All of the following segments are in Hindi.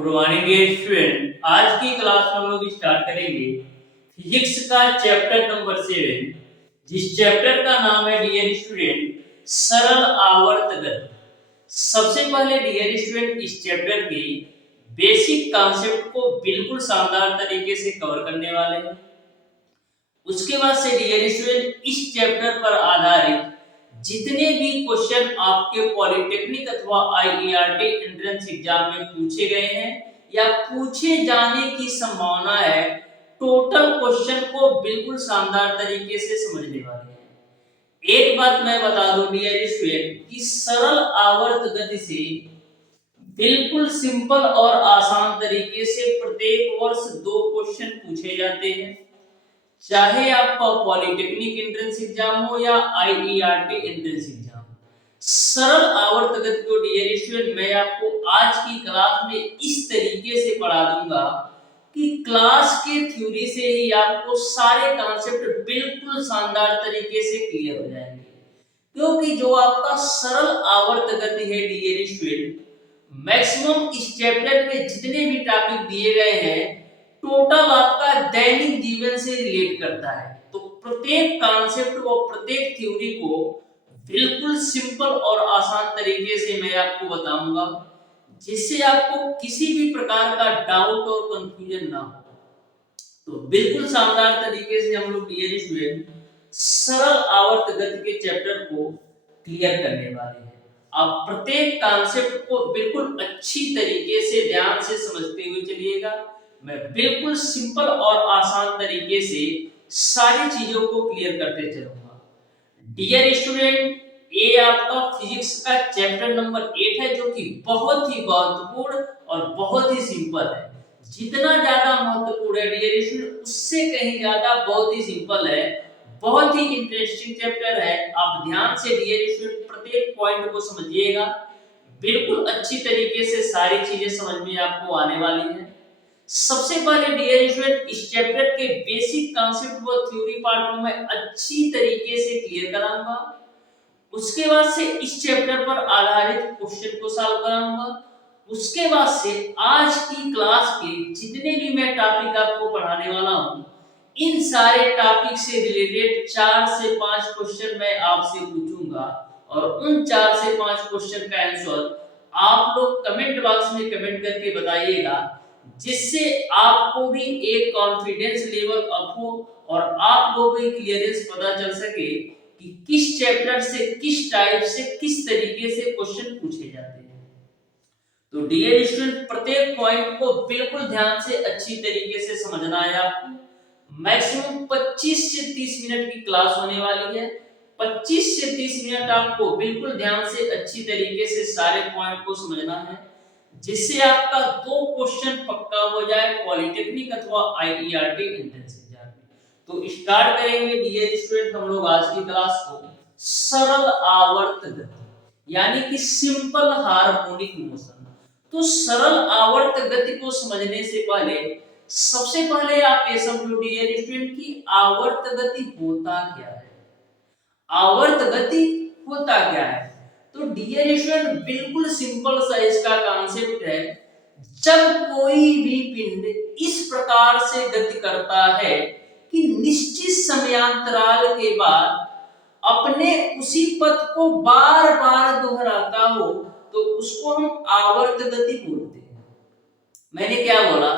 Good morning dear student. आज की क्लास में हम लोग स्टार्ट करेंगे फिजिक्स का चैप्टर नंबर 7, जिस चैप्टर का नाम है डियर स्टूडेंट सरल आवर्त गति। सबसे पहले डियर स्टूडेंट इस चैप्टर के बेसिक कॉन्सेप्ट को बिल्कुल शानदार तरीके से कवर करने वाले हैं। उसके बाद से डियर स्टूडेंट इस चैप्टर पर आधारित जितने भी क्वेश्चन आपके पॉलिटेक्निक अथवा आईईआरटी एंट्रेंस एग्जाम में पूछे गए हैं या पूछे जाने की संभावना है, टोटल क्वेश्चन को बिल्कुल शानदार तरीके से समझने वाले हैं। एक बात मैं बता दूं डियर स्टूडेंट कि सरल आवर्त गति से बिल्कुल सिंपल और आसान तरीके से प्रत्येक वर्ष 2 क्वेश्चन पूछे जाते हैं, चाहे आपका पॉलिटेक्निक एंट्रेंस एग्जाम हो या आईईआरटी एंट्रेंस एग्जाम। सरल आवर्त गति को डियर स्टूडेंट मैं आपको आज की क्लास में इस तरीके से पढ़ा दूंगा कि क्लास के थ्योरी से ही आपको सारे कॉन्सेप्ट बिल्कुल शानदार तरीके से क्लियर हो जाएंगे। क्योंकि जो आपका सरल आवर्त गति है डियर स्टूडेंट, मैक्सिमम इस चैप्टर में जितने भी टॉपिक दिए गए हैं टोटल आपका दैनिक जीवन से रिलेट करता है। तो प्रत्येक कॉन्सेप्ट व प्रत्येक थ्योरी को बिल्कुल सिंपल और आसान तरीके से मैं आपको बताऊंगा, जिससे आपको किसी भी प्रकार का डाउट और कंफ्यूजन ना हो। तो बिल्कुल शानदार तरीके से हम लोग डियर स्टूडेंट सरल आवर्त गति के चैप्टर को क्लियर करने वाले हैं। आप प्रत्येक कॉन्सेप्ट को बिल्कुल अच्छी तरीके से ध्यान से समझते हुए चलिएगा। मैं बिल्कुल सिंपल और आसान तरीके से सारी चीजों को क्लियर करते चलूंगा। डियर स्टूडेंट, ये आपका फिजिक्स का चैप्टर नंबर 8 है, जो कि बहुत ही महत्वपूर्ण और बहुत ही सिंपल है। जितना ज्यादा महत्वपूर्ण है डियर स्टूडेंट, उससे कहीं ज्यादा बहुत ही सिंपल है, बहुत ही इंटरेस्टिंग चैप्टर है। आप ध्यान से डियर स्टूडेंट प्रत्येक पॉइंट को समझिएगा, बिल्कुल अच्छी तरीके से सारी चीजें समझ में आपको आने वाली है। सबसे पहले डियर स्टूडेंट इस चैप्टर के बेसिक कॉन्सेप्ट व थ्योरी पार्ट को मैं अच्छी तरीके से क्लियर कराऊंगा। उसके बाद से इस चैप्टर पर आधारित क्वेश्चन को सॉल्व कराऊंगा। उसके बाद से आज की क्लास के जितने भी मैं टॉपिक आपको पढ़ाने वाला हूं, इन सारे टॉपिक से रिलेटेड 4 से 5 क्वेश्चन मैं आपसे पूछूंगा और उन 4 से 5 क्वेश्चन का आंसर आप लोग कमेंट बॉक्स में कमेंट करके बताइएगा, जिससे आपको भी एक कॉन्फिडेंस लेवल अप हो और आपको भी क्लियरेंस पता चल सके कि किस चैप्टर से किस टाइप से किस तरीके से क्वेश्चन पूछे जाते हैं। तो डियर स्टूडेंट प्रत्येक पॉइंट को बिल्कुल ध्यान से अच्छी तरीके से समझना है आपको। मैक्सिमम 25 से 30 मिनट की क्लास होने वाली है। 25 से 30 मिनट आपको बिल्कुल ध्यान से अच्छी तरीके से सारे पॉइंट को समझना है, जिससे आपका 2 क्वेश्चन पक्का हो जाए पॉलिटेक्निक अथवा आईईआरटी एंट्रेंस एग्जाम में। तो स्टार्ट करेंगे डियर स्टूडेंट हम लोग आज की क्लास को सरल आवर्त गति यानी कि सिंपल हार्मोनिक मोशन। तो सरल आवर्त गति को समझने से पहले सबसे पहले आप ये समझो डियर स्टूडेंट कि आवर्त गति होता क्या है। आवर्त गति होता क्या है? तो डियर स्टूडेंट बिल्कुल सिंपल सा इसका कॉन्सेप्ट है। जब कोई भी पिंड इस प्रकार से गति करता है कि निश्चित समयांतराल के बाद अपने उसी पथ को बार बार दोहराता हो, तो उसको हम आवर्त गति बोलते हैं। मैंने क्या बोला?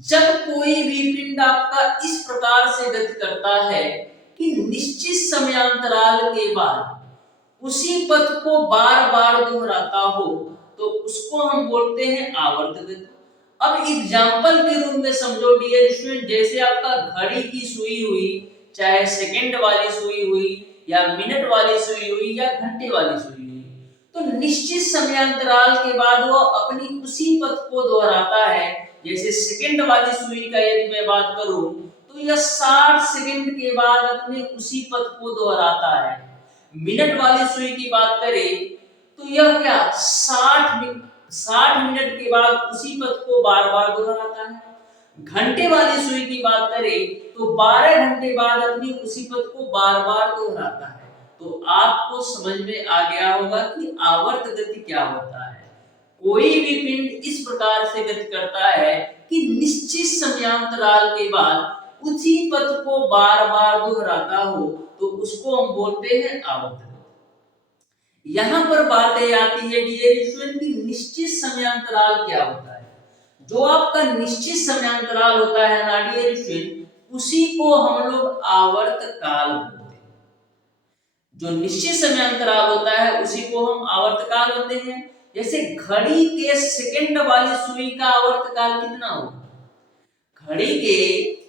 जब कोई भी पिंड आपका इस प्रकार से गति करता है कि निश्चित समयांतराल के बाद उसी पथ को बार बार दोहराता हो, तो उसको हम बोलते हैं आवर्त गति। अब एग्जांपल के रूप में समझो डियर स्टूडेंट, जैसे आपका घड़ी की सुई हुई, चाहे सेकंड वाली सुई हुई या मिनट वाली सुई हुई या घंटे वाली सुई हुई, तो निश्चित समयांतराल के बाद वो अपनी उसी पथ को दोहराता है। जैसे सेकंड वाली सुई का यदि मैं बात करूं, तो यह 60 सेकंड के बाद अपने उसी पथ को दोहराता है। मिनट वाली सुई की बात करें तो यह क्या 60 मिनट के बाद उसी पथ को बार बार दोहराता है। घंटे वाली सुई की बात करें तो 12 घंटे बाद अपनी उसी पथ को बार बार दोहराता है। तो आपको समझ में आ गया होगा कि आवर्त गति क्या होता है। कोई भी पिंड इस प्रकार से गति करता है कि निश्चित समयांतराल के बाद उसी पथ को बार बार दोहराता हो, तो उसको हम बोलते हैं आवर्त गति। यहां पर बात आती है डियर स्टूडेंट की निश्चित समयांतराल क्या होता है। जो आपका निश्चित समयांतराल होता है ना डियर स्टूडेंट, उसी को हम लोग आवर्त काल बोलते हैं। जो निश्चित समयांतराल होता है उसी को हम आवर्त काल बोलते हैं। जैसे घड़ी के सेकंड वाली सुई का आवर्त काल कितना होगा? घड़ी के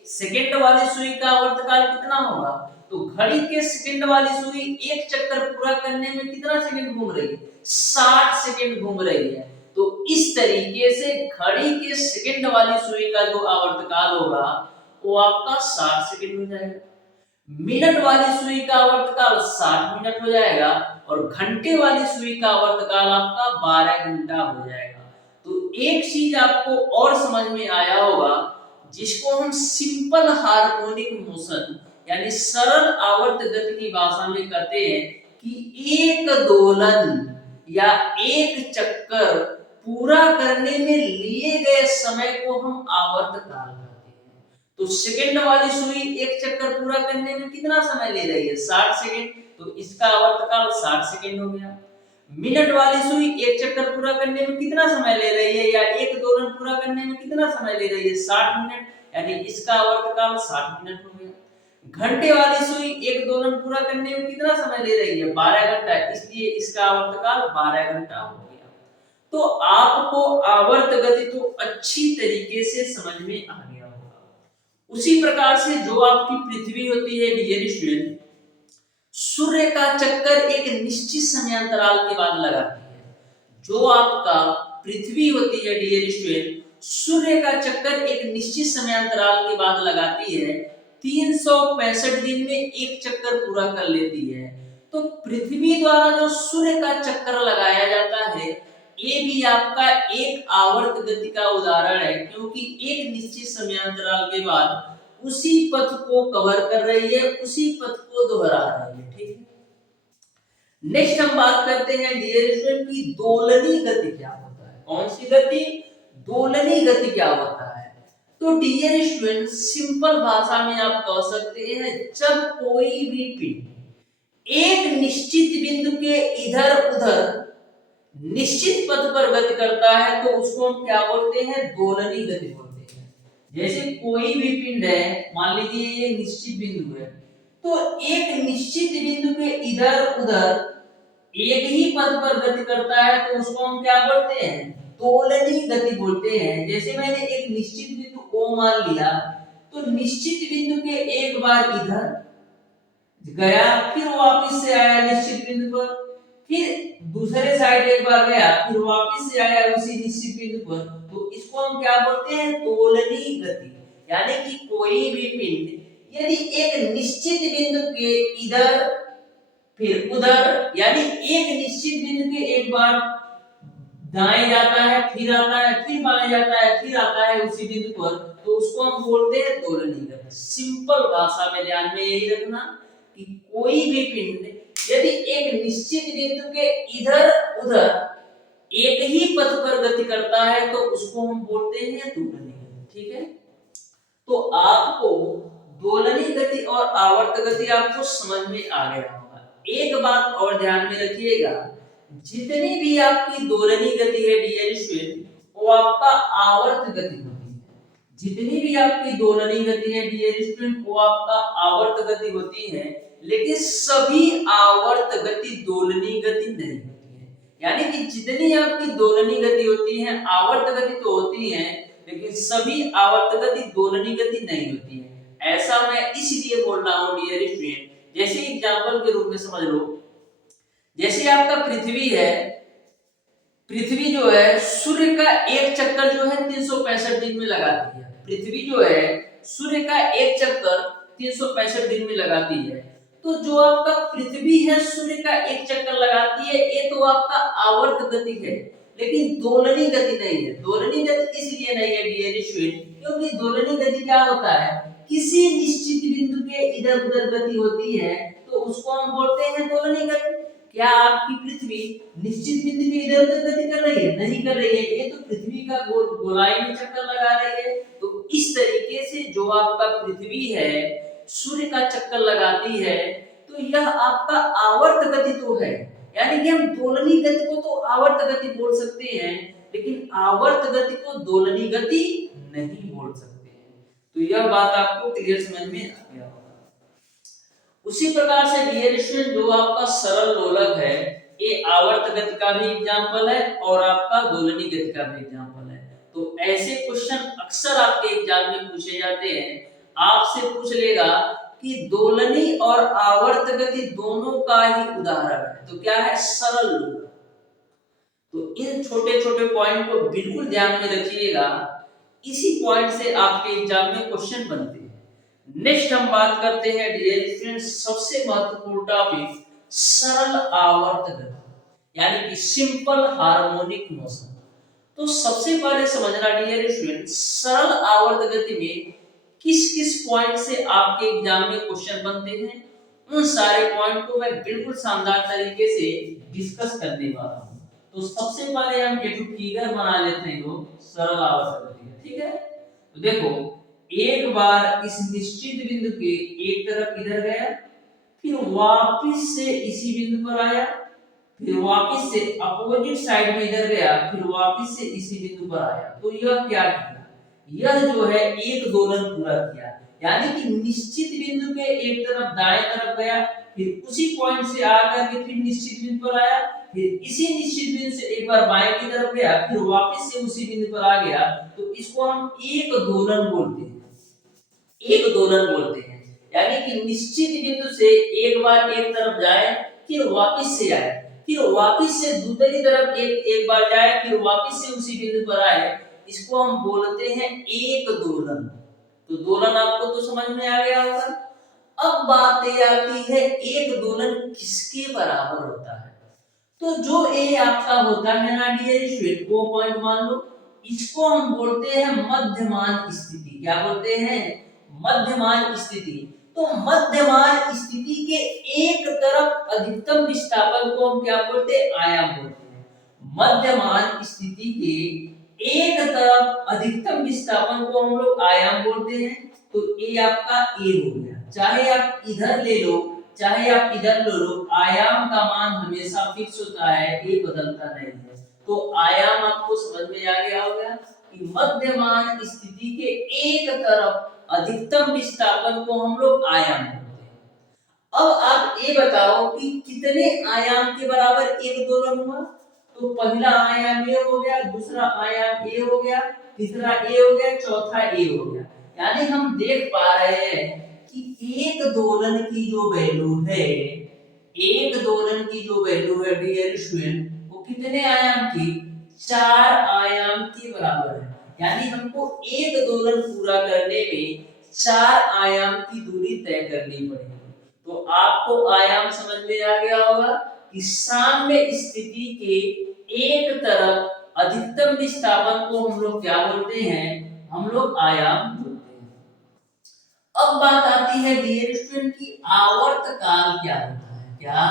सेकंड वाली सुई का आवर्त काल कितना होगा? तो घड़ी के सेकंड वाली सुई एक चक्कर पूरा करने में कितना सेकंड घूम रही है? 60 सेकंड घूम रही है। तो इस तरीके से घड़ी के सेकंड वाली सुई का जो आवर्त काल होगा वो आपका 60 सेकंड हो जाएगा। मिनट वाली सुई का आवर्तकाल 60 मिनट हो जाएगा और घंटे वाली सुई का आवर्तकाल आपका 12 घंटा हो जाएगा। तो एक चीज आपको और समझ में आया होगा, जिसको हम सिंपल हार्मोनिक मोशन यानी सरल आवर्त गति की भाषा में कहते हैं कि एक दोलन या एक चक्कर पूरा करने में लिए गए समय को हम आवर्त काल कहते हैं। तो सेकंड वाली सुई एक चक्कर पूरा करने में कितना समय ले रही है? 60 सेकंड। तो इसका आवर्त काल 60 सेकंड हो गया। मिनट वाली सुई एक चक्कर पूरा करने में कितना समय ले रही है, या एक दोलन पूरा करने में कितना समय ले रही है? 60 मिनट, यानी इसका आवर्त काल 60 मिनट हो गया। घंटे वाली सुई एक दोलन पूरा करने में कितना समय ले रही है? 12 घंटा, इसलिए इसका आवर्त काल 12 घंटा हो गया। तो आपको आवर्त गति तो अच्छी तरीके से समझ में आ गया होगा। उसी प्रकार से जो आपकी पृथ्वी होती है डियर स्टूडेंट, सूर्य का चक्कर एक निश्चित समयांतराल के बाद लगाती है। जो आपका पृथ्वी होती है डियर स्टूडेंट, सूर्य का चक्कर एक निश्चित समयांतराल के बाद लगाती है। 365 दिन में एक चक्कर पूरा कर लेती है। तो पृथ्वी द्वारा जो सूर्य का चक्कर लगाया जाता है, ये भी आपका एक आवर्त गति का उदाहरण है, क्योंकि एक निश्चित समयांतराल के बाद उसी पथ को कवर कर रही है, उसी पथ को दोहरा रही है। ठीक है। नेक्स्ट हम बात करते हैं डियर स्टूडेंट की दोलनी गति क्या होता है। कौन सी गति? दोलनी गति क्या होता है? तो डियर स्टूडेंट सिंपल भाषा में आप कह सकते हैं, जब कोई भी पिंड एक निश्चित बिंदु के इधर उधर निश्चित पथ पर गति करता है तो उसको हम क्या बोलते हैं? दोलनी गति बोलते हैं। जैसे कोई भी पिंड है, मान लीजिए ये निश्चित बिंदु है, तो एक निश्चित बिंदु के इधर उधर एक ही पथ पर गति करता है तो उसको हम क्या बोलते हैं? दोलनी गति बोलते हैं। जैसे मैंने एक निश्चित बिंदु ओ मान लिया, तो निश्चित बिंदु के एक बार इधर गया, फिर वापस से आया निश्चित बिंदु पर, फिर दूसरे साइड एक बार गया, फिर वापस से आया उसी निश्चित बिंदु पर, तो इसको हम क्या बोलते हैं? दोलनी गति। यानी कि कोई भी पिंड यदि एक निश्चित बिंदु के इधर फिर उधर, यानी एक निश्चित बिंदु के एक बार दाएं जाता है, फिर आता है, फिर बाएं जाता है, फिर आता है उसी बिंदु पर, तो उसको हम बोलते हैं दोलनी गति। सिंपल भाषा में ध्यान में यही रखना कि कोई भी पिंड यदि एक निश्चित बिंदु के इधर उधर एक ही पथ पर गति करता है तो उसको हम बोलते हैं दोलनी गति। ठीक है। तो आपको दोलनी गति और आवर्त गति आपको समझ में आ गया होगा। एक बात और ध्यान में रखिएगा, जितनी भी आपकी दोलनी गति है डियर स्टूडेंट, वो आपका आवर्त गति होती है। जितनी भी आपकी दोलनी गति है डियर स्टूडेंट, वो आपका आवर्त गति होती है। लेकिन सभी आवर्त गति दोलनी गति नहीं होती है। यानी कि जितनी आपकी दोलनी गति होती है, आवर्त गति तो होती है, लेकिन सभी आवर्त गति दोलनी गति नहीं होती है। ऐसा मैं इसलिए बोल रहा हूं डियर स्टूडेंट, जैसे एग्जांपल के रूप में समझ लो, जैसे आपका पृथ्वी है, पृथ्वी जो है सूर्य का एक चक्कर जो है 365 दिन में लगाती है। पृथ्वी जो है सूर्य का एक चक्कर 365 दिन में लगाती है। तो जो आपका पृथ्वी है सूर्य का एक चक्कर लगाती है, ये तो आपका आवर्त गति है, लेकिन दोलनी गति नहीं है। दोलनी गति इसलिए नहीं है डियर स्टूडेंट, क्योंकि दोलनी गति क्या होता है? किसी निश्चित बिंदु के इधर उधर गति होती है तो उसको हम बोलते हैं दोलनी गति। क्या आपकी पृथ्वी निश्चित बिंदु के इधर उधर गति कर रही है? नहीं कर रही है, ये तो पृथ्वी का गोलाई में चक्कर लगा रही है। तो इस तरीके से जो आपका पृथ्वी है सूर्य का चक्कर लगाती है, तो यह आपका आवर्त गति तो है, यानी कि हम दोलनी गति को तो आवर्त गति बोल सकते हैं, लेकिन आवर्त गति को दोलनी गति नहीं बोल सकते हैं। तो यह बात आपको क्लियर समझ में आ गया होगा। उसी प्रकार से डियर स्टूडेंट, जो आपका सरल दोलक है ये आवर्त गति का भी एग्जांपल है और आपका दोलनी गति का भी एग्जांपल है। तो ऐसे क्वेश्चन अक्सर आपके एग्जाम में पूछे जाते हैं। आपसे पूछ लेगा कि दोलनी और आवर्त गति दोनों का ही उदाहरण है, तो क्या है? सरल दोलक। तो इन छोटे छोटे पॉइंट को बिल्कुल ध्यान में रखिएगा, इसी पॉइंट से आपके एग्जाम में क्वेश्चन बनते हैं। नेक्स्ट हम बात करते हैं डियर स्टूडेंट्स, सबसे महत्वपूर्ण टॉपिक सरल आवर्त गति, यानी कि सिंपल हार्मोनिक मोशन। तो सबसे पहले समझना डियर स्टूडेंट्स, सरल आवर्त गति में किस किस पॉइंट से आपके एग्जाम में क्वेश्चन बनते हैं, उन सारे पॉइंट को मैं बिल्कुल शानदार तरीके से डिस्कस करने वाला हूं। तो सबसे पहले हम एक फिगर बना लेते हैं जो सरल आवर्त गति है, ठीक है। तो देखो, एक बार इस निश्चित बिंदु के एक तरफ इधर गया, फिर वापस से इसी बिंदु पर आया, फिर वापस से अपोजिट साइड में इधर गया, फिर वापस से इसी बिंदु पर आया। तो यह क्या किया? यह जो है एक दोलन पूरा किया, यानी कि निश्चित बिंदु के एक तरफ दाएं तरफ गया, फिर उसी पॉइंट से आकर के फिर निश्चित बिंदु पर आया, फिर इसी निश्चित बिंदु से एक बार बाएं की तरफ गया, फिर वापस से उसी बिंदु पर आ गया। तो इसको हम एक दोलन बोलते हैं, एक दोलन बोलते हैं। यानी कि निश्चित बिंदु से एक बार एक तरफ जाए, फिर वापस से आए, फिर वापस से दूसरी तरफ एक बार जाए, फिर वापस से उसी बिंदु पर आए, इसको हम बोलते हैं एक दोलन। तो दोलन आपको तो समझ में आ गया होगा। अब बात ये आती है एक दोलन किसके बराबर होता है। तो जो ए आपका होता है ना डियर स्टूडेंट, वो पॉइंट मान लो, इसको हम बोलते हैं मध्यमान स्थिति। क्या बोलते हैं? मध्यमान स्थिति। तो मध्यमान स्थिति के एक तरफ अधिकतम विस्थापन को हम क्या बोलते हैं? आयाम बोलते हैं। मध्यमान स्थिति के एक तरफ अधिकतम विस्थापन को हम लोग आयाम बोलते हैं। तो ए आपका ए हो गया, चाहे आप इधर ले लो चाहे आप इधर ले लो, आयाम का मान हमेशा फिक्स होता है, ये बदलता नहीं है। तो आयाम आपको समझ में आ गया होगा कि मध्यमान स्थिति के एक तरफ अधिकतम विस्थापन को हम लोग आयाम बोलते हैं। अब आप ये बताओ कि कितने आयाम के बराबर एक दोलन हुआ। तो पहला आयाम ये हो गया, दूसरा आयाम ये हो गया, तीसरा ये हो गया, चौथा ये हो गया। यानी हम देख पा रहे हैं कि एक दोलन की जो वैल्यू है, एक दोलन की जो वैल्यू है डियर स्टूडेंट, वो कितने आयाम की? 4 आयाम के बराबर है। यानी हमको एक दोलन पूरा करने में 4 आयाम की दूरी तय करनी पड़ेगी। तो आपको आयाम समझ में आ गया होगा कि साम्य स्थिति के एक तरफ अधिकतम विस्थापन को हम लोग क्या बोलते हैं? हम लोग आयाम बोलते हैं। अब बात आती है डियर स्टूडेंट की आवर्त काल क्या होता है। क्या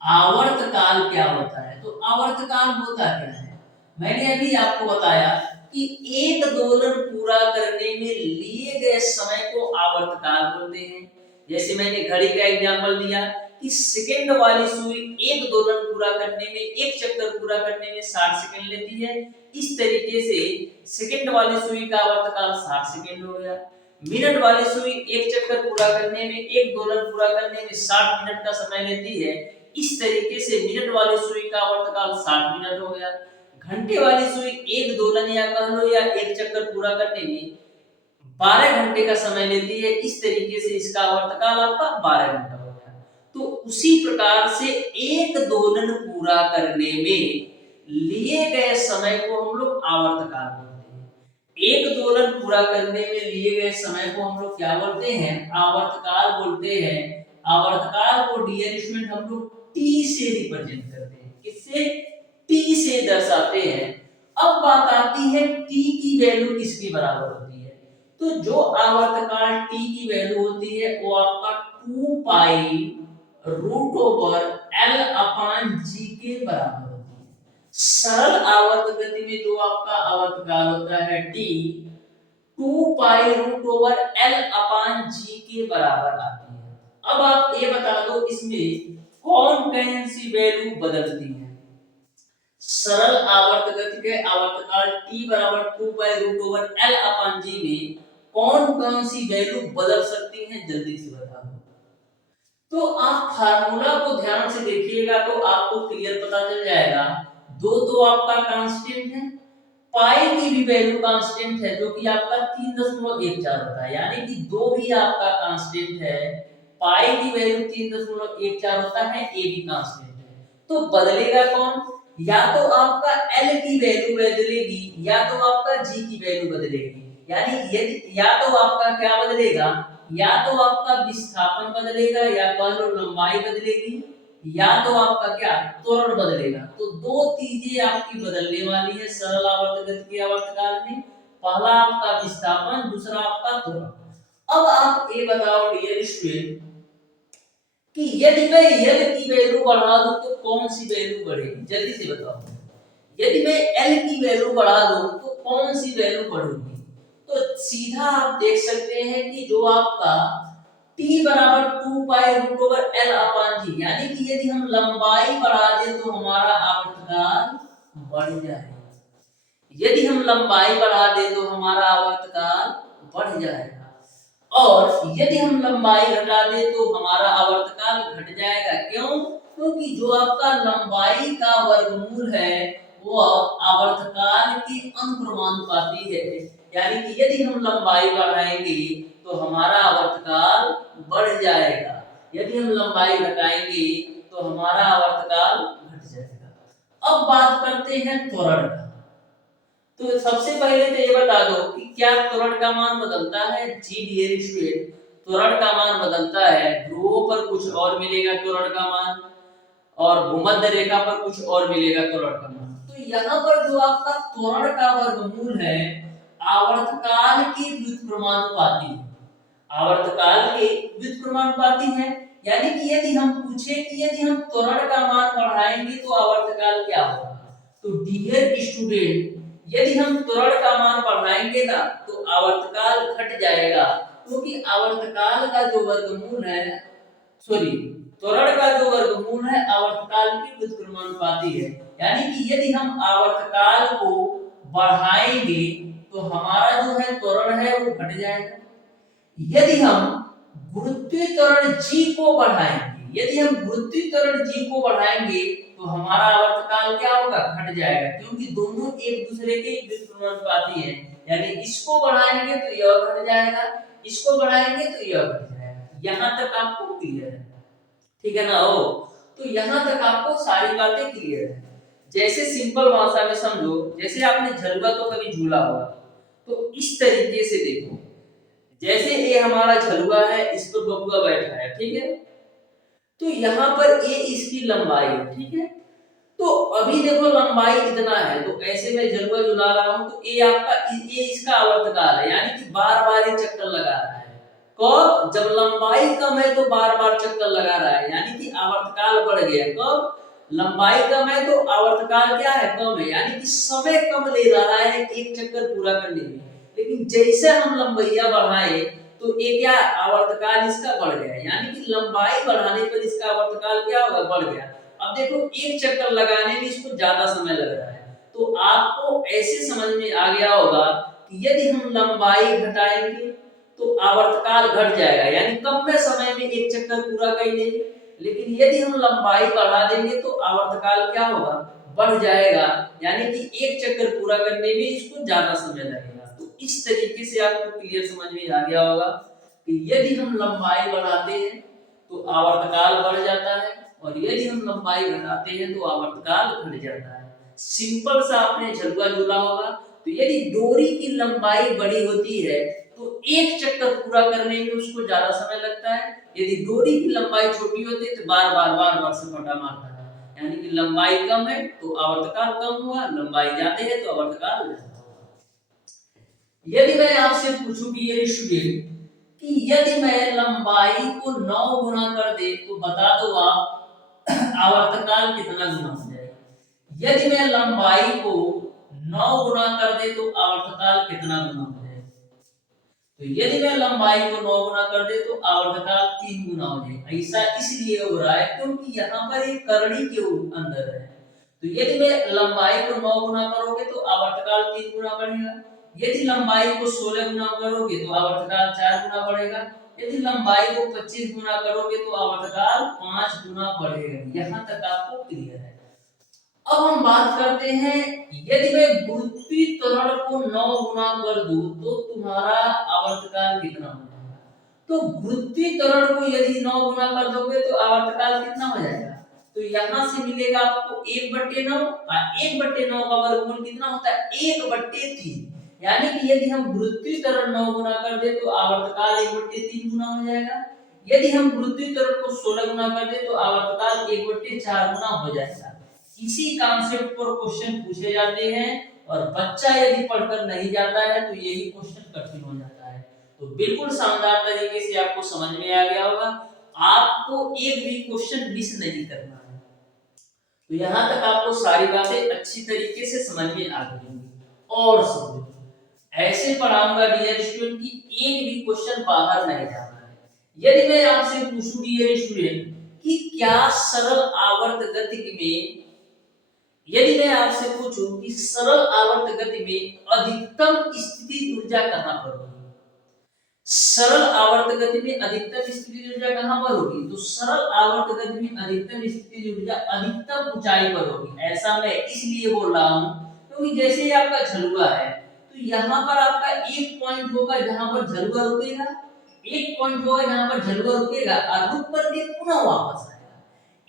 आवर्त काल क्या होता है? तो आवर्त काल होता क्या है? मैंने अभी आपको बताया कि एक दोलन पूरा करने में लिए गए समय को आवर्त काल बोलते हैं। जैसे मैंने घड़ी का एग्जांपल दिया कि सेकंड वाली सुई एक दोलन पूरा करने में, एक चक्कर पूरा करने में 60 सेकंड लेती है। इस तरीके से सेकंड वाली सुई का आवर्त काल 60 सेकंड हो गया। मिनट वाली सुई एक चक्कर पूरा करने में, एक दोलन पूरा करने में 60 मिनट का समय लेती है। इस तरीके से मिनट वाली सुई का आवर्त काल 60 मिनट हो गया। घंटे वाली सुई एक दोलन या कह लो या एक चक्कर पूरा करने में 12 घंटे का समय लेती है। इस तरीके से इसका आवर्त काल आपका 12 घंटा हो गया। तो उसी प्रकार से एक दोलन पूरा करने में लिए गए समय को हम लोग आवर्त काल बोलते हैं। एक दोलन पूरा करने में लिए गए समय को हम लोग क्या बोलते हैं? आवर्त काल बोलते हैं। आवर्त काल को डियर स्टूडेंट हम लोग टी से रिप्रेजेंट करते हैं। किससे? टी से दर्शाते हैं। अब बात आती है टी की वैल्यू किसके बराबर होती है। तो जो आवर्त काल टी की वैल्यू होती है वो आपका 2 pi root over l upon g के बराबर होती है। सरल आवर्त गति में जो आपका आवर्तकाल होता है T 2 pi root over l upon g के बराबर आती है। अब आप ये बता दो इसमें कौन सी वैल्यू बदलती है। सरल आवर्त गति के आवर्तकाल t बराबर 2 pi root over l upon जी में कौन सी वैल्यू बदल सकती है, जल्दी से बता दो। तो आप फार्मूला को ध्यान से देखिएगा तो आपको क्लियर पता चल जाएगा। दो तो आपका कांस्टेंट है, पाई की भी वैल्यू कांस्टेंट है जो कि आपका 3.14 होता है, यानी कि दो भी आपका कांस्टेंट है, पाई की वैल्यू 3.14 होता है, ए भी कांस्टेंट है। तो बदलेगा कौन, या तो आपका एल की वैल्यू बदलेगी या तो आपका जी की वैल्यू बदलेगी। यानी यदि या तो आपका क्या बदलेगा, या तो आपका विस्थापन बदलेगा या कह लो लंबाई बदलेगी, या तो आपका क्या त्वरण बदलेगा। तो दो चीजें आपकी बदलने वाली है सरल आवर्त गति के आवर्तकाल में। पहला आपका विस्थापन, दूसरा आपका त्वरण। अब आप ये बताओ डियर स्टूडेंट कि यदि मैं एल की वैल्यू बढ़ा दूं तो कौन सी वैल्यू बढ़ेगी, जल्दी से बताओ। यदि मैं एल की वैल्यू बढ़ा दूं तो कौन सी वैल्यू बढ़ेगी। तो सीधा आप देख सकते हैं कि जो आपका t बराबर 2 pi root over l upon जी, यानी कि यदि हम लंबाई बढ़ा दें तो हमारा आवर्तकाल बढ़ जाएगा। यदि हम लंबाई बढ़ा दें तो हमारा आवर्तकाल बढ़ जाएगा, और यदि हम लंबाई घटा दें तो हमारा आवर्तकाल घट जाएगा। क्यों, क्योंकि जो आपका लंबाई का वर्गमूल है वो आवर्तकाल की अनुक्रमानुपाती है। यानी कि यदि हम लंबाई बढ़ाएंगे तो हमारा आवर्तकाल बढ़ जाएगा, यदि हम लंबाई घटाएंगे तो हमारा आवर्तकाल घट जाएगा। अब बात करते हैं त्वरण का। तो सबसे पहले तो ये बता दो कि क्या त्वरण का मान बदलता है। जी डियर स्टूडेंट, त्वरण का मान बदलता है। ध्रुवों पर कुछ और मिलेगा त्वरण का मान, और भूमध्य रेखा पर कुछ और मिलेगा त्वरण का मान। तो यहाँ पर जो आपका त्वरण का वर्गमूल है आवर्तकाल की व्युत्क्रमानुपाती है, आवर्तकाल के व्युत्क्रमानुपाती है। यानी कि यदि हम पूछे कि यदि हम त्वरण का मान बढ़ाएंगे तो आवर्तकाल क्या होगा, तो डियर स्टूडेंट यदि हम त्वरण का मान बढ़ाएंगे ना तो आवर्तकाल घट जाएगा, क्योंकि आवर्तकाल का जो वर्गमूल है, सॉरी, त्वरण का जो वर्गमूल है आवर्तकाल की व्युत्क्रमानुपाती है। यानी कि यदि हम आवर्तकाल को बढ़ाएंगे तो हमारा जो है त्वरण है वो घट जाएगा। यदि हम गुरुत्वीय त्वरण g को बढ़ाएंगे, यदि हम गुरुत्वीय त्वरण g को बढ़ाएंगे तो हमारा आवर्तकाल क्या होगा, घट जाएगा, क्योंकि दोनों एक दूसरे के व्युत्क्रमानुपाती हैं। यानी इसको बढ़ाएंगे तो यह घट जाएगा, इसको बढ़ाएंगे तो यह घट जाएगा। यहां तक आपको क्लियर है, ठीक है ना हो। तो यहां तक आपको सारी बातें क्लियर है। जैसे सिंपल भाषा में समझो, जैसे आपने झलुआ तो कभी झूला होगा, तो इस तरीके से देखो, जैसे ये हमारा झलुआ है, इस पर बबुआ बैठा है, ठीक है। तो यहाँ पर ये इसकी लंबाई है, ठीक है। तो अभी देखो लंबाई इतना है, तो ऐसे में झलुआ झुला रहा हूं तो ये आपका ये इसका आवर्तकाल है, यानी कि बार बार ये चक्कर लगा रहा है। कब, जब लंबाई कम है तो बार बार चक्कर लगा रहा है, यानी कि आवर्तकाल बढ़ गया। कब, लंबाई कम है तो आवर्तकाल क्या है, कम है, यानी कि समय कम ले रहा है एक चक्कर पूरा करने में। लेकिन जैसे हम लंबाइया बढ़ाए तो ये क्या, आवर्तकाल इसका बढ़ गया, यानी कि लंबाई बढ़ाने पर इसका आवर्तकाल क्या होगा, बढ़ गया। अब देखो एक चक्कर लगाने में इसको ज्यादा समय लग रहा है, तो आपको ऐसे समझ में आ गया होगा कि यदि हम लंबाई घटाएंगे तो आवर्तकाल घट जाएगा, यानी कम में समय में एक चक्कर पूरा कर लेंगे। लेकिन यदि हम लंबाई बढ़ा देंगे तो आवर्तकाल क्या होगा, बढ़ जाएगा, यानी कि एक चक्कर पूरा करने में इसको ज्यादा समय लगेगा। तो इस तरीके से आपको क्लियर समझ में आ गया होगा कि यदि हम लंबाई बढ़ाते हैं तो आवर्तकाल बढ़ जाता है, और यदि हम लंबाई घटाते हैं तो आवर्तकाल घट जाता है। सिंपल सा आपने झलुआ झूला होगा, तो यदि डोरी की लंबाई बड़ी होती है तो एक चक्कर पूरा करने में उसको ज्यादा समय लगता है। यदि डोरी की लंबाई छोटी होती है तो बार बार सपाटा मारता है, यानी कि लंबाई कम है तो आवर्तकाल कम हुआ, लंबाई ज्यादा है तो आवर्तकाल ज्यादा हुआ। यदि मैं आपसे पूछूं कि ये स्टूडेंट कि कि यदि मैं लंबाई को 9 गुना कर दे तो बता दो आप आवर्तकाल कितना गुना हो जाएगा। यदि मैं लंबाई को 9 गुना कर दे तो आवर्तकाल कितना गुना हो जाएगा। तो यदि मैं लंबाई को 9 गुना कर दे तो आवर्तकाल 3 गुना हो जाएगा। ऐसा इसलिए हो रहा है क्योंकि यहाँ पर एक करड़ी के अंदर है। तो यदि मैं लंबाई को 9 गुना करोगे तो आवर्तकाल 3 गुना बढ़ेगा। यदि लंबाई को 16 गुना करोगे तो आवर्तकाल 4 गुना बढ़ेगा। यदि लंबाई को 25 गुना करोगे तो आवर्तकाल 5 गुना बढ़ेगा। यहाँ तक आपको क्लियर है। अब हम बात करते हैं, यदि मैं गुरुत्वीय त्वरण को 9 गुना कर दूं तो तुम्हारा आवर्तकाल कितना हो जाएगा। तो गुरुत्वीय त्वरण को यदि 9 गुना कर दोगे तो आवर्तकाल कितना हो जाएगा। तो यहां से मिलेगा आपको 1/9 और 1/9 का वर्गमूल कितना होता है 1/3। यानी कि यदि हम गुरुत्वीय त्वरण 9 गुना कर दे तो आवर्तकाल 1/3 गुना हो जाएगा। यदि हम गुरुत्वीय त्वरण को 16 गुना कर दे तो आवर्तकाल 1/4 गुना हो जाएगा। इसी कॉन्सेप्ट पर क्वेश्चन पूछे जाते हैं और बच्चा यदि पढ़कर नहीं जाता है तो यही क्वेश्चन कठिन हो जाता है। तो बिल्कुल शानदार तरीके से आपको समझ में आ गया होगा। आपको एक भी क्वेश्चन मिस नहीं करना है। तो यहाँ तक आपको सारी बातें अच्छी तरीके से समझ में आ गई होंगी। और समझो, ऐसे पढ़ाऊंगा डियर स्टूडेंट की एक भी क्वेश्चन बाहर नहीं जाना है। यदि मैं आपसे पूछूं डियर स्टूडेंट कि क्या सरल आवर्त गति में, यदि मैं आपसे पूछूं कि सरल आवर्त गति में अधिकतम स्थिति ऊर्जा कहां पर होगी। सरल आवर्त गति में अधिकतम स्थिति ऊर्जा कहां पर होगी। तो सरल आवर्त गति में अधिकतम स्थिति ऊर्जा अधिकतम ऊंचाई पर होगी। ऐसा मैं इसलिए बोल रहा हूं क्योंकि जैसे ही आपका झलुआ है तो यहाँ पर आपका एक पॉइंट होगा जहां पर झलुआ रुकेगा, एक पॉइंट होगा जहां पर झलुआ रुकेगा और रुक करके पुनः वापस आएगा।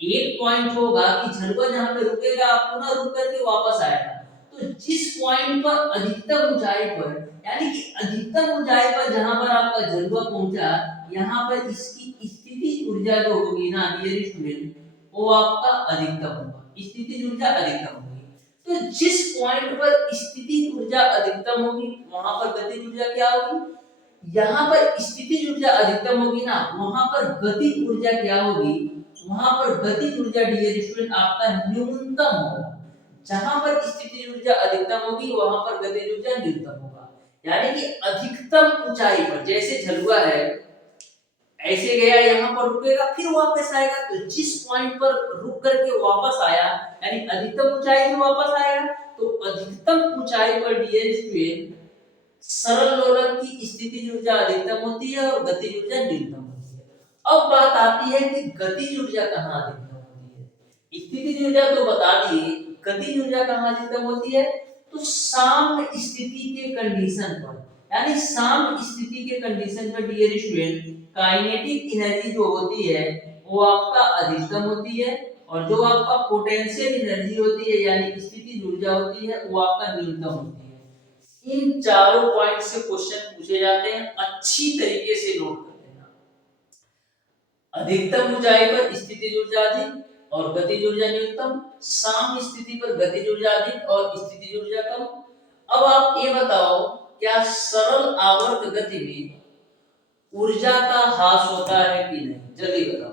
एक पॉइंट होगा कि झलुआ जहां पे रुकेगा पुनः रुक करके वापस आएगा। तो जिस पॉइंट पर अधिकतम ऊंचाई पर, यानी कि अधिकतम ऊंचाई पर जहां पर आपका झलुआ पहुंचा, यहाँ पर इसकी स्थिति ऊर्जा जो होगी ना डियर स्टूडेंट, वो आपका अधिकतम होगा। स्थिति ऊर्जा अधिकतम होगी। तो जिस पॉइंट पर स्थिति ऊर्जा अधिकतम होगी वहां पर गति ऊर्जा क्या होगी। यहाँ पर स्थिति ऊर्जा अधिकतम होगी ना, वहां पर गति ऊर्जा क्या होगी, वहां पर गति ऊर्जा डियर स्टूडेंट आपका न्यूनतम होगा। जहां पर स्थिति ऊर्जा अधिकतम होगी वहां पर गति ऊर्जा न्यूनतम होगा। यानी कि अधिकतम ऊंचाई पर जैसे झलुआ है ऐसे गया यहाँ पर रुकेगा फिर वापस आएगा। तो जिस पॉइंट पर रुक करके वापस आया यानी अधिकतम ऊंचाई में वापस आएगा। तो अधिकतम ऊंचाई पर डियर स्टूडेंट सरल लोलक की स्थिति ऊर्जा अधिकतम होती है और गति ऊर्जा न्यूनतम होती है। अब बात आती है कि गति ऊर्जा कहाँ अधिकतम होती है। स्थिति ऊर्जा तो बता दिए, गति ऊर्जा कहाँ अधिकतम होती है। तो साम्य स्थिति के कंडीशन पर, यानी साम्य स्थिति के कंडीशन पर डियर स्टूडेंट काइनेटिक एनर्जी जो होती है वो आपका अधिकतम होती है और जो आपका पोटेंशियल एनर्जी होती है यानी स्थिति ऊर्जा होती है वो आपका न्यूनतम होती है। इन चारों पॉइंट से क्वेश्चन पूछे जाते हैं, अच्छी तरीके से नोट कर लेना। अधिकतम ऊंचाई पर स्थिति ऊर्जा अधिक और गति ऊर्जा न्यूनतम, साम्य स्थिति पर गति ऊर्जा अधिक और स्थिति ऊर्जा कम। अब आप ये बताओ, क्या सरल आवर्त गति में ऊर्जा का ह्रास होता है कि नहीं। जल्दी बताओ,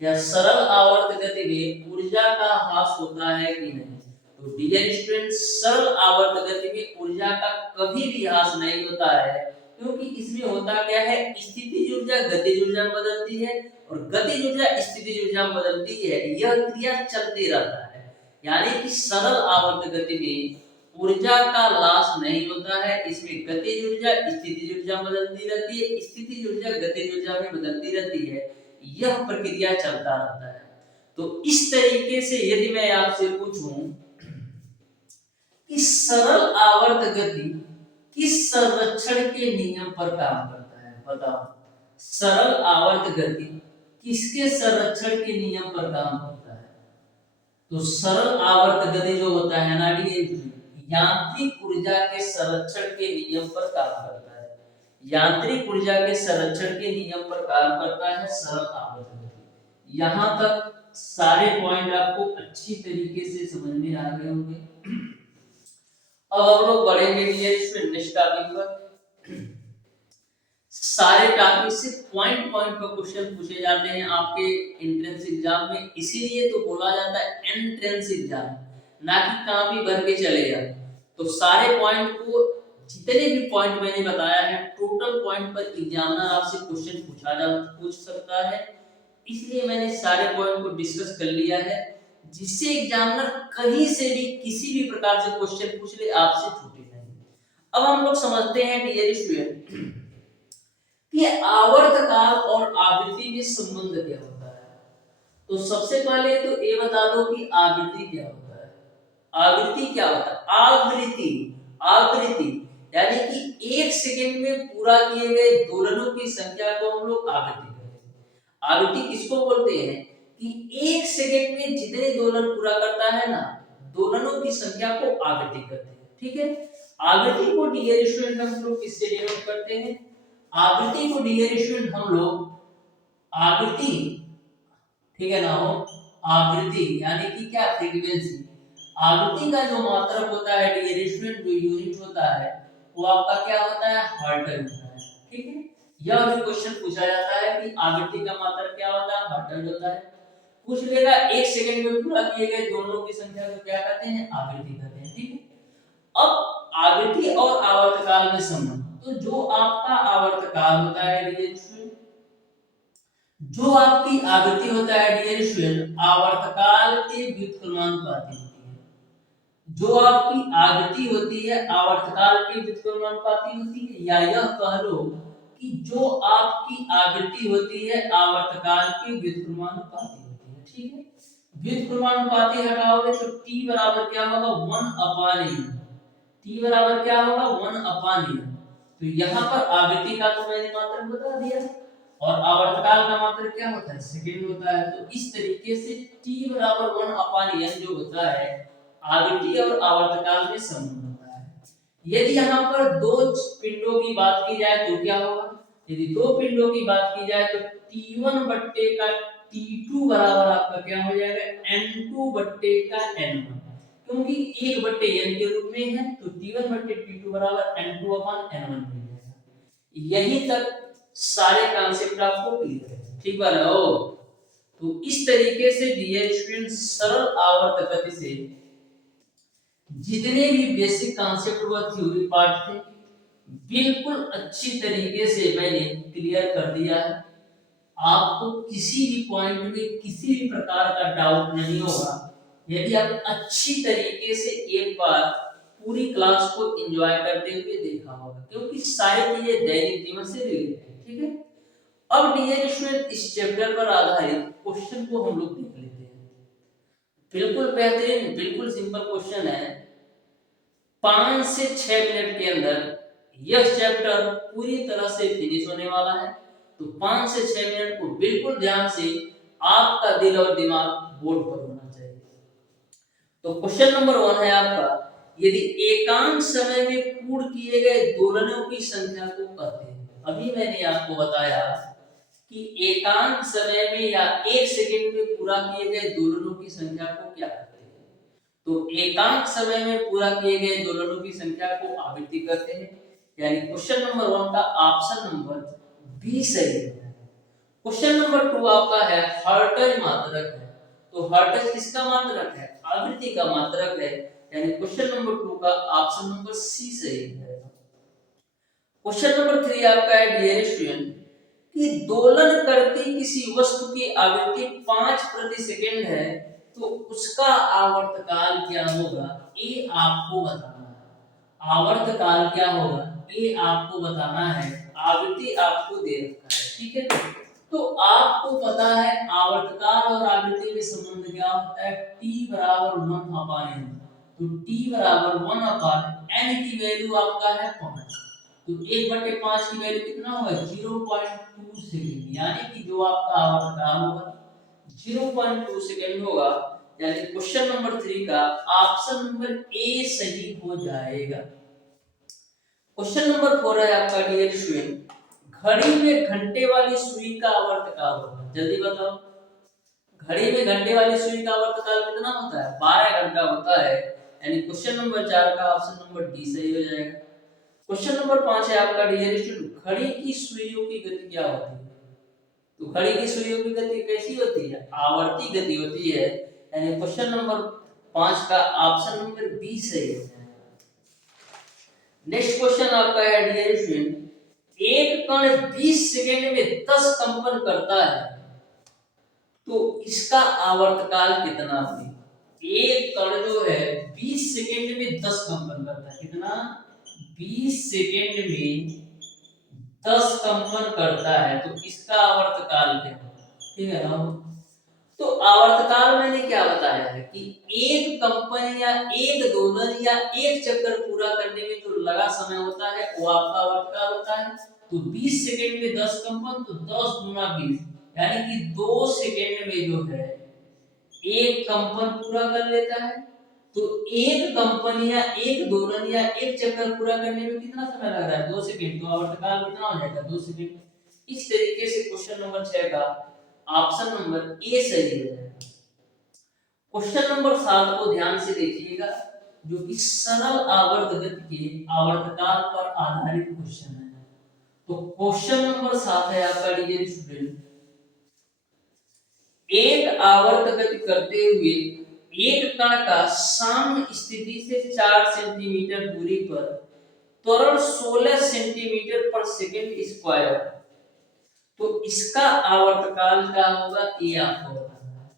क्या सरल आवर्त गति में ऊर्जा का ह्रास होता है कि नहीं। तो डियर स्टूडेंट सरल आवर्त गति में ऊर्जा का कभी भी ह्रास नहीं होता है क्योंकि इसमें होता क्या है, स्थिति ऊर्जा गति ऊर्जा में बदलती है और गति ऊर्जा स्थिति ऊर्जा में बदलती है। यह क्रिया चलते रहता है। यानी कि सरल आवर्त गति में ऊर्जा का ह्रास नहीं होता है। इसमें गति ऊर्जा स्थिति ऊर्जा बदलती रहती है, स्थिति ऊर्जा गति ऊर्जा में बदलती रहती है। यह प्रक्रिया चलता रहता है। तो इस तरीके से यदि मैं आपसे पूछूं कि सरल आवर्त गति किस संरक्षण के नियम पर काम करता है, बताओ। सरल आवर्त गति किसके संरक्षण के नियम पर काम करता है। तो सरल आवर्त गति जो होता है ना यांत्रिक ऊर्जा के संरक्षण के नियम पर काम करता है। यांत्रिक ऊर्जा के संरक्षण के नियम पर काम करता है सरल आवर्त गति। यहाँ तक सारे पॉइंट आपको अच्छी तरीके से समझ में आ गए होंगे। अब हम लोग बढ़ेंगे डियर स्टूडेंट नेक्स्ट टॉपिक पर। सारे टॉपिक से पॉइंट पॉइंट पर क्वेश्चन पूछे जाते हैं आपके एंट्रेंस एग्जाम में, इसीलिए तो बोला जाता है एंट्रेंस एग्जाम, ना कि कॉपी भर के चले जाओ। तो सारे पॉइंट को, जितने भी पॉइंट मैंने बताया है, टोटल पॉइंट पर एग्जामिनर आपसे क्वेश्चन पूछ सकता है, इसलिए मैंने सारे पॉइंट को डिस्कस कर लिया है, जिससे एग्जामिनर कहीं से भी किसी भी प्रकार से क्वेश्चन पूछ ले, आपसे छूटे नहीं। अब हम लोग समझते हैं डियर स्टूडेंट कि आवर्तकाल और आवृत्ति के संबंध क्या होता है। तो सबसे पहले तो ये बता दो कि आवृत्ति क्या होता है। आवृत्ति क्या होता है? आवृत्ति, आवृत्ति यानी कि एक सेकंड में पूरा किए गए दोलनों की संख्या को हम लोग आवृत्ति कहते हैं। आवृत्ति किसको बोलते हैं कि एक सेकंड में जितने दोलन पूरा करता है ना, दोलनों की संख्या को आवृत्ति कहते हैं। ठीक है, आवृत्ति को डियर स्टूडेंट हम लोग किससे डिनोट करते हैं? आवृत्ति को डियर स्टूडेंट हम लोग आवृत्ति, ठीक है ना, हो आवृत्ति यानी कि क्या, फ्रीक्वेंसी। आवृत्ति का जो मात्रक होता है डियर स्टूडेंट, जो यूनिट होता है, वो आपका क्या होता है? हर्ट्ज होता है। ठीक है, यह भी क्वेश्चन पूछा जाता है कि आवृत्ति का मात्रक क्या होता है? हर्ट्ज होता है। पूछ लेगा एक सेकंड में पूरा किए गए दोनों की संख्या को क्या कहते हैं? आवृत्ति कहते हैं। ठीक है, अब आवृत्ति और आवर्तकाल में संबंध। तो जो आपका आवर्तकाल होता है डियर स्टूडेंट, जो आपकी आवृत्ति होता है डियर स्टूडेंट, आवर्तकाल के व्युत्क्रमानुपाती होती है। जो आपकी आवृत्ति होती है आवर्तकाल के व्युत्क्रमानुपाती होती है, या यह कह लो कि जो आपकी आवृत्ति होती है आवर्तकाल के व्युत्क्रमानुपाती होती है। ठीक है, व्युत्क्रमानुपाती हटाओगे तो t बराबर क्या होगा? 1/n। t बराबर क्या होगा? 1/n। तो यहाँ पर आवृत्ति का तो मैंने मात्रक बता दिया, और आवर्तकाल का मात्रक क्या होता है? सेकंड होता है। तो इस तरीके से t बराबर 1/n जो होता है, आवृत्ति और आवर्तकाल में संबंध होता है। यदि यहाँ पर दो पिंडों की बात की जाए तो क्या होगा? यदि दो पिंडों की बात की जाए तो t1 बट्टे का t2 बराबर आपका क्या हो जाएगा? n2 बट्टे का n1, क्योंकि 1 बट्टे n के रूप में है, तो t1 बट्टे t2 बराबर n2/n1 मिल जाएगा। यही तक सारे कॉन्सेप्ट आपको क्लियर है। ठीक बात है। तो इस तरीके से डियर स्टूडेंट सरल आवर्त गति से जितने भी बेसिक कॉन्सेप्ट व थ्योरी पार्ट थे, बिल्कुल अच्छी तरीके से मैंने क्लियर कर दिया है। आपको किसी भी पॉइंट में किसी भी प्रकार का डाउट नहीं होगा, यदि आप अच्छी तरीके से एक बार पूरी क्लास को एंजॉय करते हुए देखा होगा, क्योंकि सारी चीजें दैनिक जीवन से रिलेटेड है। ठीक है, अब डियर स्टूडेंट इस चैप्टर पर आधारित क्वेश्चन को हम लोग देख लेते हैं। बिल्कुल बेहतरीन, बिल्कुल सिंपल क्वेश्चन है। 5 से 6 मिनट के अंदर यह चैप्टर पूरी तरह से फिनिश होने वाला है। तो 5 से 6 मिनट को बिल्कुल ध्यान से आपका दिल और दिमाग बोर्ड पर होना चाहिए। तो क्वेश्चन नंबर 1 है आपका, यदि एकांक समय में पूर्ण किए गए दोलनों की संख्या को कहते हैं। अभी मैंने आपको बताया कि एकांक समय में या एक सेकंड में पूरा किए गए दोलनों की संख्या को क्या कहते हैं। तो एकांक समय में पूरा किए गए दोलनों की संख्या को आवृत्ति कहते हैं। यानी क्वेश्चन नंबर 1 का ऑप्शन नंबर बी सही है। क्वेश्चन नंबर 2 आपका है हर्ट्ज मात्रक है। तो हर्ट्ज किसका मात्रक है? आवृत्ति का मात्रक है। यानी क्वेश्चन नंबर 2 का ऑप्शन नंबर सी सही है। क्वेश्चन नंबर 3 आपका है डियर स्टूडेंट कि दोलन करती किसी वस्तु की आवृत्ति 5 प्रति सेकंड है, तो उसका आवर्तकाल क्या होगा? ये आपको बताना है। आवर्तकाल क्या होगा ये आपको बताना है। आवृत्ति आपको दे रखा है। ठीक है, तो आपको पता है आवर्तकाल और आवृत्ति के संबंध क्या होता है? t बराबर 1/n। तो t बराबर 1/n की वैल्यू आपका है 5। तो 1/5 की वैल्यू कितना होगा? 0.2 सेकंड। यानी कि जो आपका आवर्तकाल होगा 0.2 सेकंड होगा। यानी क्वेश्चन नंबर 3 का ऑप्शन नंबर ए सही हो जाएगा। क्वेश्चन नंबर 4 है आपका डियर स्टूडेंट, घड़ी में घंटे वाली सुई का आवर्तकाल होगा। जल्दी बताओ, घड़ी में घंटे वाली सुई का आवर्तकाल कितना होता है? 12 घंटा होता है। यानी क्वेश्चन नंबर 4 का ऑप्शन नंबर डी सही हो जाएगा। क्वेश्चन नंबर 5 है आपका डियर स्टूडेंट, घड़ी की सुइयों की गति क्या होती है? तो घड़ी की सुइयों की गति कैसी होती है? आवर्ती गति होती है। यानी क्वेश्चन नंबर 5 का ऑप्शन नंबर बी सही है। नेक्स्ट क्वेश्चन आपका है डियर स्टूडेंट, एक कण 20 सेकंड में 10 कंपन करता है तो इसका आवर्तकाल कितना है? एक कण जो है 20 सेकंड में 10 कंपन करता है। कितना? 20 सेकंड में 10 कंपन करता है तो इसका आवर्तकाल क्या होगा? ठीक है ना? तो आवर्तकाल मैंने क्या बताया है कि एक कंपन या एक दोलन या एक चक्कर पूरा करने में जो लगा समय होता है वो आपका आवर्तकाल होता है। तो 20 सेकंड में 10 कंपन तो 10 गुना 20 यानी कि 2 सेकंड में जो है एक कंपन पूरा कर लेता है। तो एक कंपन या एक दोलन या एक चक्कर पूरा करने में कितना समय लग रहा है? 2 सेकंड। तो आवर्तकाल कितना हो जाएगा? 2 सेकंड। इस तरीके से क्वेश्चन नंबर 6 का ऑप्शन नंबर ए सही है। क्वेश्चन नंबर 7 को ध्यान से देखिएगा, जो कि सरल आवर्त गति के आवर्तकाल पर आधारित क्वेश्चन है। तो क्वेश्चन नंबर 7 है आपका डियर स्टूडेंट, एक आवर्त गति करते हुए एक कण का साम्य स्थिति से 4 सेंटीमीटर दूरी पर त्वरण 16 सेंटीमीटर पर सेकंड स्क्वायर, तो इसका आवर्तकाल क्या होगा? ये आपको बताना है।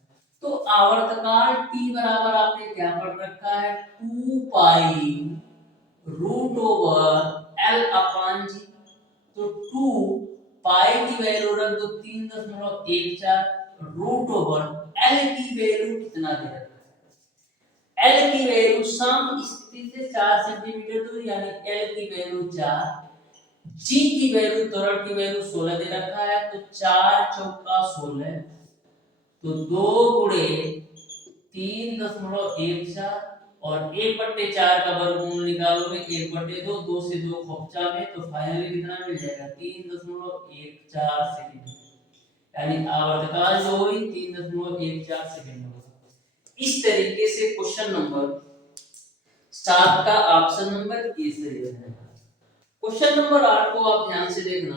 तो आवर्तकाल t बराबर आपने क्या पढ़ रखा है? 2 pi root over l upon g. तो 2 पाई की वैल्यू रख दो 3.14, रूट ओवर l की वैल्यू कितना दे रखा है? l की वैल्यू सम स्थिति से 4 सेंटीमीटर दूर यानी l की वैल्यू 4, g की वैल्यू त्वरण की वैल्यू 16 दे रखा है। तो 4 चौका 16, तो 2 गुणे 3.14 और 1/4 का वर्गमूल निकालोगे 1/2, 2 से 2 खपचा में, तो फाइनली कितना मिल जाएगा? 3.14 सेकंड। यानी आवर्तकाल जो हुई 3.14 सेकंड होगा। इस तरीके से क्वेश्चन नंबर 7 का ऑप्शन नंबर ए सही है। क्वेश्चन नंबर 8 को आप ध्यान से देखना,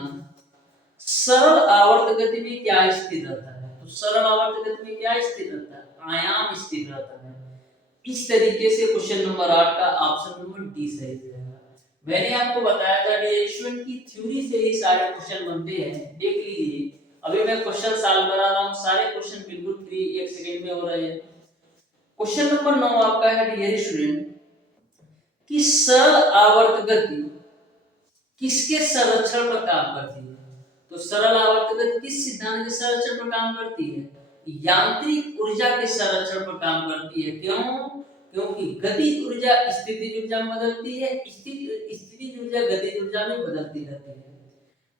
सरल आवर्त गति में क्या स्थिर रहता है? तो सरल आवर्त गति में क्या स्थिर रहता है? आयाम स्थिर रहता है। इस तरीके से क्वेश्चन नंबर 8 का ऑप्शन नंबर डी सही रहेगा। मैंने आपको बताया था डेरिवेशन की थ्योरी से ही सारे क्वेश्चन बनते हैं, देख लीजिए। अभी मैं क्वेश्चन सॉल्व करा रहा हूं, सारे क्वेश्चन बिल्कुल फ्री 1 सेकंड में हो रहे हैं। क्वेश्चन नंबर 9 आपका है डियर स्टूडेंट कि सरल आवर्त गति किसके संरक्षण पर काम करती है? तो सरल आवर्त गति किस सिद्धांत के संरक्षण पर काम करती है? यांत्रिक ऊर्जा के संरक्षण पर काम करती है। क्यों? क्योंकि गतिज ऊर्जा स्थितिज ऊर्जा में बदलती है, स्थितिज ऊर्जा गतिज ऊर्जा में बदलती रहती है।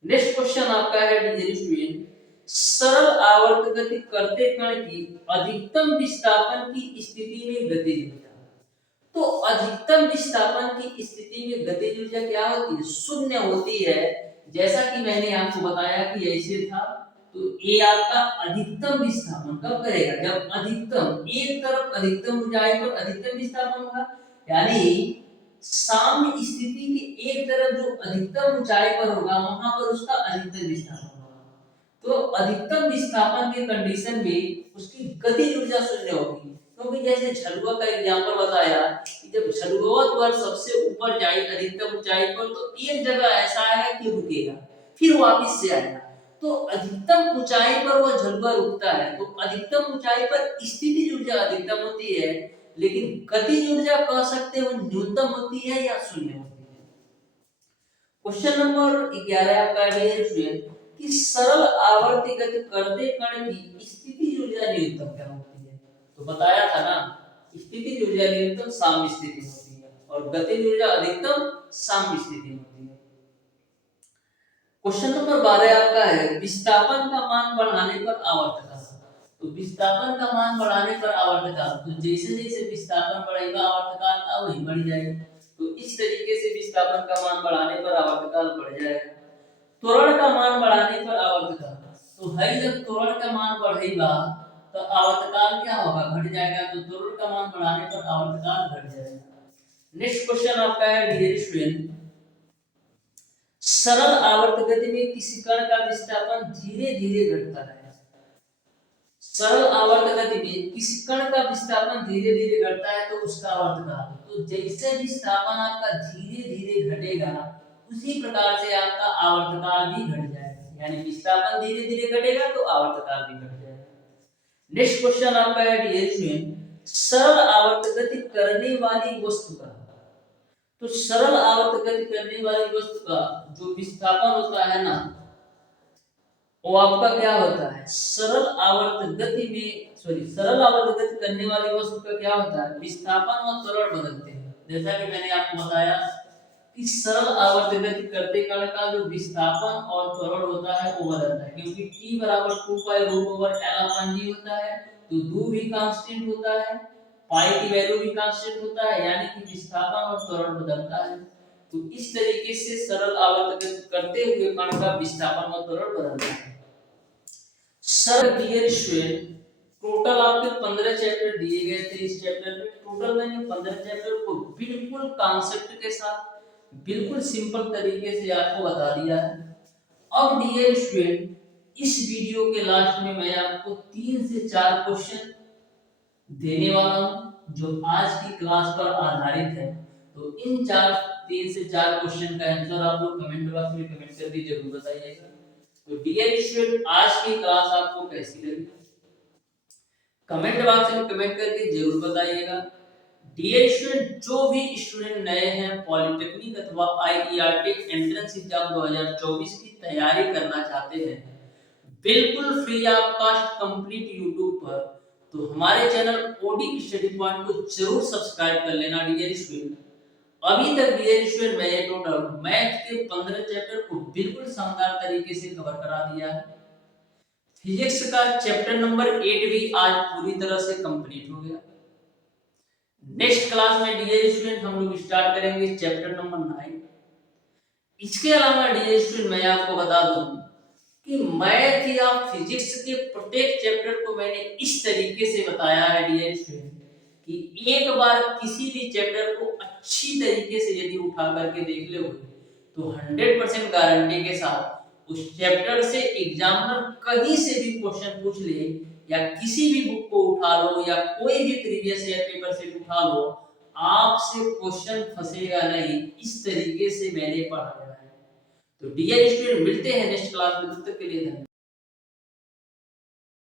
नेक्स्ट क्वेश्चन आपका है डियर स्टूडेंट, सरल आवर्त गति करते कण की अधिकतम विस्थापन की स्थिति में गतिज ऊर्जा। तो अधिकतम विस्थापन की स्थिति में गतिज ऊर्जा क्या होती है? शून्य होती है। जैसा कि मैंने आपको बताया कि ऐसे था। तो ये आपका अधिकतम विस्थापन कब करेगा? जब अधिकतम एक तरफ अधिकतम ऊंचाई पर अधिकतम विस्थापन होगा, यानी साम्य स्थिति की एक तरफ जो अधिकतम ऊंचाई पर होगा वहां पर उसका अधिकतम विस्थापन होगा। तो अधिकतम विस्थापन के कंडीशन में उसकी गतिज ऊर्जा शून्य होगी। क्योंकि जैसे झलुआ का एग्जांपल बताया कि जब झलुआ द्वार सबसे ऊपर जाए अधिकतम ऊंचाई पर, तो एक जगह ऐसा आएगा कि रुकेगा, फिर वापस से आएगा। तो अधिकतम ऊंचाई पर वह झलुआ रुकता है। तो अधिकतम ऊंचाई पर स्थितिज ऊर्जा अधिकतम होती है, लेकिन गतिज ऊर्जा कह सकते हैं वो न्यूनतम होती है या शून्य होती है। क्वेश्चन नंबर 11 आपका डियर स्टूडेंट कि सरल आवर्ती गति करते कण की स्थितिज ऊर्जा न्यूनतम क्या होती है? तो बताया था ना, स्थितिज ऊर्जा न्यूनतम साम्य स्थिति में होती है और गतिज ऊर्जा अधिकतम साम्य स्थिति में होती है। क्वेश्चन नंबर 12 आपका है विस्थापन का मान बढ़ाने पर आवर्तकाल। तो विस्थापन का मान बढ़ाने पर आवर्तकाल, तो जैसे जैसे विस्थापन बढ़ेगा आवर्तकाल का वही बढ़ जाएगा। तो इस तरीके से विस्थापन का मान बढ़ाने पर आवर्तकाल बढ़ जाएगा। त्वरण का मान बढ़ाने पर आवर्तकाल, तो है जब त्वरण का मान बढ़ेगा तो आवर्तकाल क्या होगा? घट जाएगा। तो त्वरण का मान बढ़ाने पर आवर्तकाल घट जाएगा। नेक्स्ट क्वेश्चन आपका है डियर स्टूडेंट सरल आवर्त गति में किसी कण का विस्थापन धीरे धीरे घटता है। सरल आवर्त गति में किसी कण का विस्थापन धीरे धीरे घटता है तो उसका आवर्त काल। तो जैसे विस्थापन आपका धीरे धीरे घटेगा उसी प्रकार से आपका आवर्त काल भी घट जाएगा, यानी विस्थापन धीरे धीरे घटेगा तो आवर्त काल भी घट जाएगा। नेक्स्ट क्वेश्चन आपका है डियर स्टूडेंट, सरल आवर्त गति करने वाली वस्तु का। तो सरल आवर्त गति करने वाली वस्तु का जो विस्थापन होता है ना, वो आपका क्या होता है, सरल आवर्त गति करने वाली वस्तु का क्या होता है, विस्थापन और त्वरण बदलते हैं। जैसा कि मैंने आपको बताया कि सरल आवर्त गति करते काल का जो विस्थापन और त्वरण होता है वो बदलता है, क्योंकि t बराबर 2 pi root over l upon g होता है, तो दो भी कांस्टेंट होता है, पाई की वैल्यू भी कांस्टेंट होता है, यानी कि विस्थापन और त्वरण बदलता है। तो इस तरीके से सरल आवर्त गति करते हुए कण का विस्थापन और त्वरण बदलता है। सर डियर स्टूडेंट, टोटल आपके 15 चैप्टर दिए गए थे। इस चैप्टर में टोटल मैंने 15 चैप्टर को बिल्कुल कॉन्सेप्ट के साथ बिल्कुल सिंपल तरीके से आपको बता दिया है। अब डियर स्टूडेंट, इस वीडियो के लास्ट में मैं आपको 3 से 4 क्वेश्चन देने वाला हूं जो आज की क्लास पर आधारित है। तो इन 3 से 4 क्वेश्चन का आंसर आप लोग कमेंट बॉक्स में कमेंट करके जरूर बताइएगा। तो डियर स्टूडेंट, आज की क्लास आपको कैसी लगी कमेंट बॉक्स में कमेंट करके जरूर बताइएगा। डियर स्टूडेंट, जो भी स्टूडेंट नए हैं पॉलिटेक्निक अथवा आईईआरटी एंट्रेंस एग्जाम 2024 की तैयारी करना चाहते हैं बिल्कुल free of cost complete YouTube पर, तो हमारे चैनल ओडी स्टडी पॉइंट को जरूर सब्सक्राइब कर लेना। डियर स्टूडेंट, अभी तक डियर स्टूडेंट मैंने टोटल मैथ के 15 चैप्टर को बिल्कुल शानदार तरीके से कवर करा दिया है। फिजिक्स का चैप्टर नंबर 8 भी आज पूरी तरह से कंप्लीट हो गया। नेक्स्ट क्लास में डियर स्टूडेंट हम लोग स्टार्ट करेंगे चैप्टर नंबर 9। इसके अलावा डियर स्टूडेंट मैं आपको बता दूं कि मैथ या फिजिक्स के प्रत्येक चैप्टर को मैंने इस तरीके से बताया है डियर स्टूडेंट कि एक बार किसी भी चैप्टर को अच्छी तरीके से यदि उठा करके देख लो तो 100% गारंटी के साथ उस चैप्टर से एग्जामिनर कहीं से भी क्वेश्चन पूछ ले या किसी भी बुक को उठा लो या कोई भी प्रीवियस ईयर पेपर से उठा लो, आपसे क्वेश्चन फंसेगा नहीं। इस तरीके से मैंने पढ़ाया है। तो डियर स्टूडेंट, मिलते हैं नेक्स्ट क्लास में, तब तक के लिए धन्यवाद।